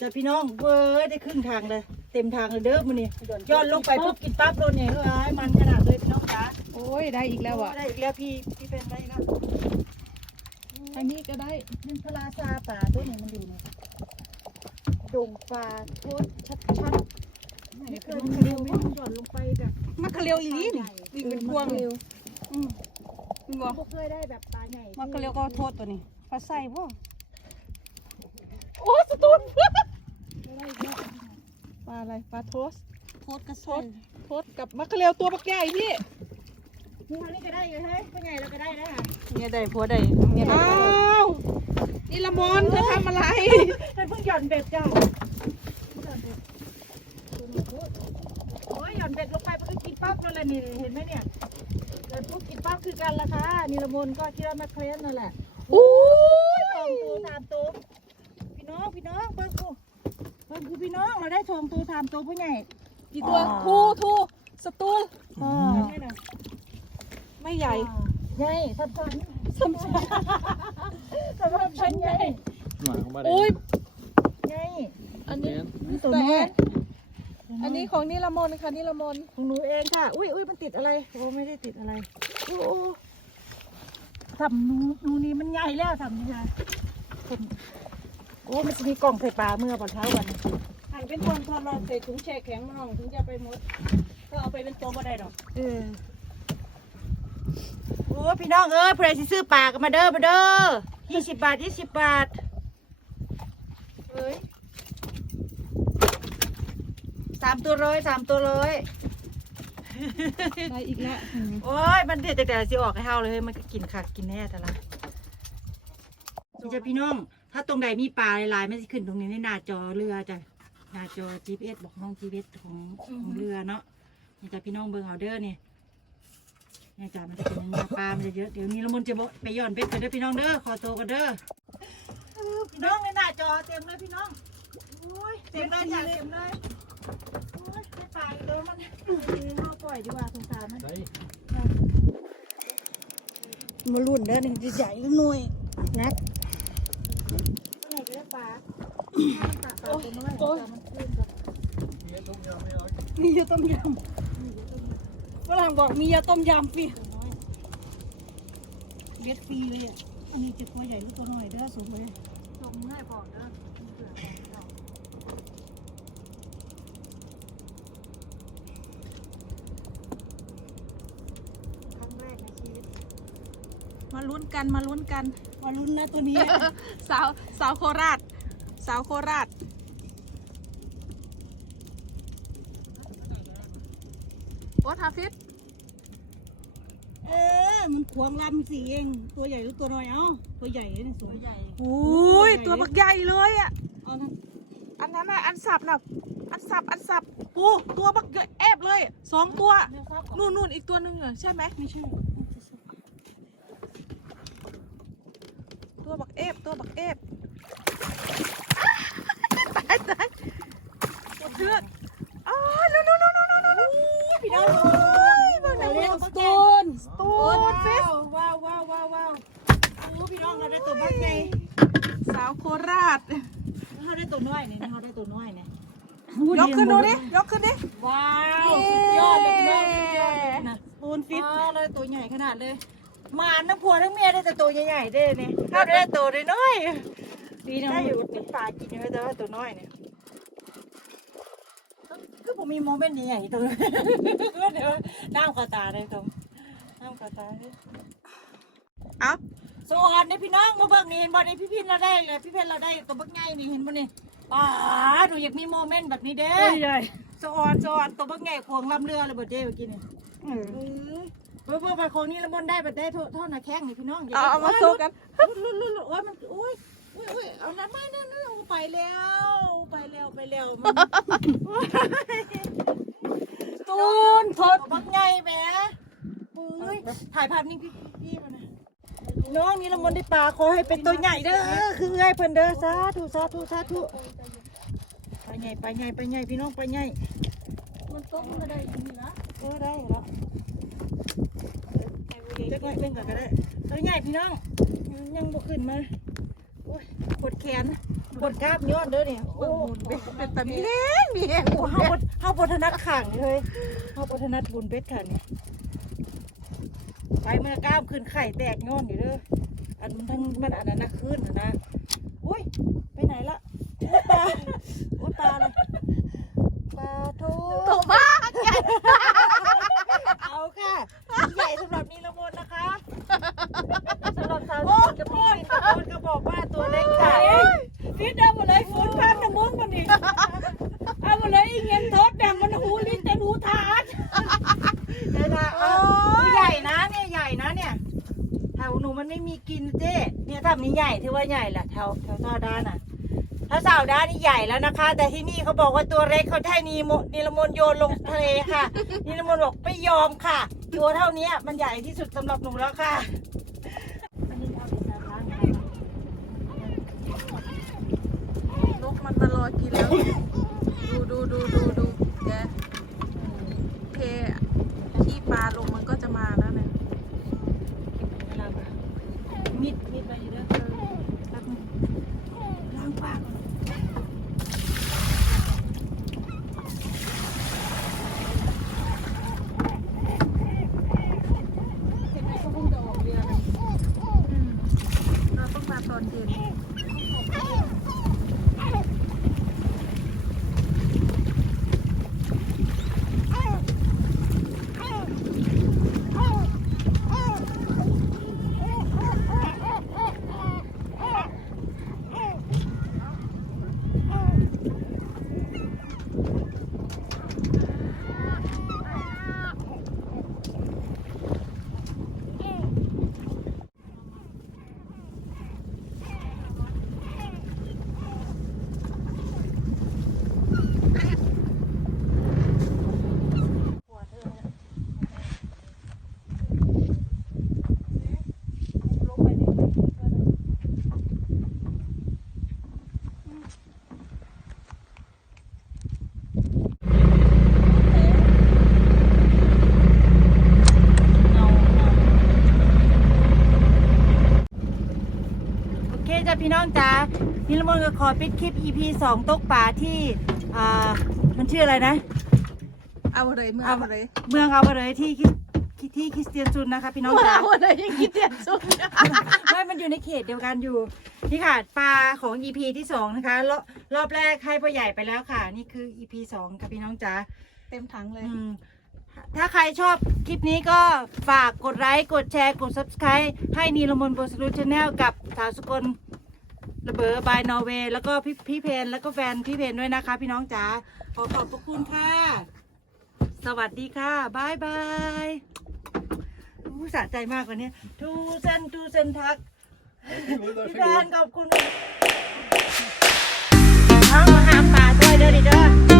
จะพี่น้องเว้ยได้ครึ่งทางเลย เต็มทางเลยเด้อมื้อนี้ย้อนลงไปปุ๊บกินปั๊บโดนเนี่ยเอ้ยมันขนาดเลยพี่น้องจ๋าโอ้ยได้อีกแล้วอะได้อีกแล้วพี่พี่เป็นได้แล้วอันนี้ก็ได้ดินพลาซาป่าตัวนี้มันอยู่เนี่ยดงป่าโคตรชัดๆไม่เคยเรียวไม่ต้องหย่อนลงไปแบบมักคะเลียวอีนี่นี่วิ่งเป็นพวงเร็วอืมคุณบอกบ่เคยได้แบบปลาใหญ่มักคะเลียวก็โทษตัวนี้ปลาใส่บ่ โอ้สตูนปลาอะไรปลาโทสโคตรกระโทโดษโทษกับมักคะเลียวตัวปักใหญ่พี่นี่นี่ก็ได้เลยเฮ้ยปลาใหญ่เราก็ได้นะเนี่ยได้ผัวได้เนี่ยอ้าวนี่ละมอนเธอทำอะไรท่านเพิ่งหย่อนเบ็ดเจ้าโอ้ยหย่อนเบ็ดลงไปมันก็กินปั๊บนั่นแหละนี่เห็นไหมเนี่ยเดินปุ๊บกินปั๊บคือกันละค่ะนิรมนก็คิดว่ามาเคลนนั่นแหละอู้สองตัวสามตัว พี่น้องพี่น้องเพิ่งกูเพิ่งคือพี่น้องเราได้สองตัวสามตัวผู้ใหญ่กี่ตัวทูทูสตูลอ๋อไม่ใหญ่ใหญ่สับสันสมชายสับสันชั้นใหญ่หมาของบ้านโอ้ยใหญ่อันนี้นี่ตัวแต่แม่อันนี้ของนิลมนค่ะนิลมนของหนูเองค่ะ อุ้ยอุ้ยมันติดอะไรโอ้ไม่ได้ติดอะไรโอ้โอ้สับหนูหนูนี่มันใหญ่แล้วสับนี่ค่ะ โอ้มันจะมีกล่องใส่ปลาเมื่อบ่อนเช้าวันนี้หั่นเป็นคนทอดเราใส่ถุงแช่แข็งมาลองถึงจะไปหมดก็เอาไปเป็นตัวก็ได้หรอกเออโอ้พี่น้องเอ้ยเพื่อสิซื้อปลากันมาเด้อมาเด้อยี่สิบบาทยี่สิบบาทเอ้ยสามตัวร้อยสามตัวร้อยได้อีกแล้วโอ้ยมันเด็ดแต่แต่สิออกให้เฮาเลยเฮ้ยมันก็กินคักกินแน่แต่ละนี่จ้ะพี่น้อง ถ้าตรงใดมีปลาหลายๆมันจะขึ้นตรงนี้ในหน้าจอเรือจ้ะหน้าจอ GPS บอกน้อง GPS ของของเรือเนาะนี่จ้ะพี่น้องเบิ่งเอาเด้อนี่นี่จ้ะมันจะเป็นเนื้อปลามันจะเยอะเดี๋ยวนี้ละมุนจะบอกไปย่อนเป็ดกันเด้อพี่น้องเด้อขอตัวกันเด้อเออพี่น้องในหน้าจอเต็มเลยพี่น้องโอ้ยเต็มเลยจ้ะเต็มเลยโอ้ยไม่ปลาอีกเลยมันเอาปล่อยดีกว่าสงสารมันใช่มาลุ่นเด้อหนึ่งจะใหญ่หรือหน่วยนักไหนก็ได้ ปลาปลาปลาตัวน้อยปลามันขึ้นกับเมียต้มยำไม่เอามียาต้มยำฝรั่งบอกมียาต้มยำพี่ตัวน้อยเล็ดฟรีเลยอะ อันนี้จะตัวใหญ่หรือตัวน้อยเด้อสูงเลยส่งให้พอเด้อมาลุ้นกันมาลุ้นกัน มาลุ้นนะตัวนี้ สาวสาวโคราช สาวโคราช โอ้ทาฟิตเออมันขวางลำสีเอง ตัวใหญ่หรือตัวน้อย เอ้า ตัวใหญ่เลยสวยใหญ่ อุ้ย ตัวบักใหญ่เลยอะ เอานะอันนั้นน่ะ อันสับน่ะ อันสับ อันสับปูตัวบักใหญ่แอบเลย สองตัวเนื้อซับก่อนนู่นนู่นอีกตัวหนึ่งเหรอใช่ไหม ไม่ใช่ ตัวบักเอฟตัวบักเอฟตายตายเพื่อนอ๋อนู่นนู่นนู่นนู่นนู่นนู่นพี่น้องบางทีสโตนสตโอ้นฟิสว้าวว้าวว้าวว้าวโอ้พี่น้องเราได้ตัวบักไงสาวโคราชเขาได้ตัวน้อยเนี่ยเขาได้ตัวน้อยเนี่ยยกขึ้นดูดิยกขึ้นดิว้าวเย้สุดยอดเลยพี่น้องสุดยอดเลยนะปูนฟิตได้ตัวใหญ่ขนาดเลยมาทั้งผัวทั้งเมียได้แต่ตัวใหญ่ๆได้เนี่ยถ้าได้ตัวน้อยๆ ดีนะได้อยู่เป็นป่ากินอยู่แต่ว่าตัวน้อยเนี่ยคือผมมีโมเมนต์ใหญ่ๆตัวเดี๋ยวน้ำขอตาเลยตรงน้ำขอตาเลยเอ้าสวัสดีพี่น้องมาเบิ่งนี่เห็นบ่นี่พี่พินเราได้เลยพี่เพนเราได้ตัวบักใหญ่นี่เห็นบ่นี่ป้าหนูอยากมีโมเมนต์แบบนี้เด้ใหญ่สวัสดีสวัสดีตัวบักใหญ่ควงลำเรือเลยบ่เด้เมื่อกี้นี่เออเบิ่งเบิ่งไปของนี่ละมันได้แบบได้เท่าเท่าหน้าแข้งนี่พี่น้องเอาเอามาสู้กันลุ้นลุ้นลุ้นโอ้ยมันโอ้ยโอ้ยโอ้ยเอานั้นไม่นั่นนั่นไปแล้วไปแล้วไปแล้วมันตูนทดตัวบักใหญ่แหมเฮ้ยถ่ายภาพนี่พี่พี่มานะน้องนี่ละมันได้ปลาขอให้เป็นตัวใหญ่เด้อคือไงเพิ่นเด้อสาธุสาธุสาธุปลาใหญ่ปลาใหญ่ปลาใหญ่พี่น้องปลาใหญ่มันต้มก็ได้จริงนะเออได้แล้วเจ๊ก้อยเล่นก่อนก็ได้ตัวใหญ่พี่น้องยังบ่ขึ้นมาโอ้ย ปวดแขนบนกล้ามย้อนเด้อเนี่ยโอ้โอ้โหเป็นเป็นแต่มีแห้งมีแห้งโหเฮาบ่เฮาบ่ถนัดข้างนี่เลยเฮาบ่ถนัดบุญเบ็ดค่ะนี่ไปเมื่อกล้ามขึ้นไข่แตกย้อนอยู่เด้ออันมันทั้งมันอันนั้นนะขึ้นน่ะนะอุ้ยไปไหนละโอ้ตาโอ้ตาเลยปลาโทตัวบ้าใหญ่ เอาค่ะใหญ่สำหรับนีละมนนะคะสำหรับสาวทุกคนกับพี่ทุกคนก็บอกว่าตัวเล็กค่ะ พี่เอามาเลยฝนพันน้ำมึงมันนี่เอามาเลยอีเงินทดดังมันหูลิ้นแต่หูทาด เดี๋ยวนะเออใหญ่นะเนี่ยใหญ่นะเนี่ยแถวหนู มันไม่มีกินเจ๊เนี่ยถ้านี้ใหญ่ถือว่าใหญ่แหละแถวแถวซาวด้านอะถ้าสาวด้านนี่ใหญ่แล้วนะคะ แต่ที่นี่เขาบอกว่าตัวเล็กเขาให้นีโมนีละมนโยนลงทะเลค่ะนีละมนบอกไม่ยอมค่ะ ตัวเท่านี้มันใหญ่ที่สุดสำหรับหนูแล้วค่ะนกมันมารอกินแล้ว ดูดูดูดูดูแกเทขี้ปลาลงมาแล้วเนี่ย มิดมิดไปอยู่เด้อแป๊บนึงล้างปากก่อน เราต้องมาตอนเย็น โอเคจ้ะ พี่น้องจ๋านิลมนต์ก็ขอปิดคลิป EP 2ตกป่าที่อ่ามันชื่ออะไรนะ เอาอะไรเมื่อเอาอะไรเมืองเอาไปเลยที่คริสที่คริสเตียนซุนนะคะพี่น้องจ๋า เอาอะไรยังคิดเดียนสุดไม่มันอยู่ในเขตเดียวกันอยู่ นี่ค่ะ ปลาของ EP ที่สองนะคะรอบรอบแรกให้พ่อใหญ่ไปแล้วค่ะ นี่คือ EP สองค่ะพี่น้องจ๋า เต็มถังเลย อืมถ้าใครชอบคลิปนี้ก็ฝากกดไลค์ กดแชร์ กด subscribe ให้นีลมนโบสรูชาแนลกับสาวสกล ระเบิดบายนอร์เวย์แล้วก็พี่พี่เพนแล้วก็แฟนพี่เพนด้วยนะคะ พี่น้องจ๋าขอขอบพระคุณค่ะ สวัสดีค่ะบายบายอู้สะใจมากกว่านี้ทูเซนทูเซนทักพี่แฟนขอบคุณทั้งมาหามป่าด้วยเด้อดิเด้อ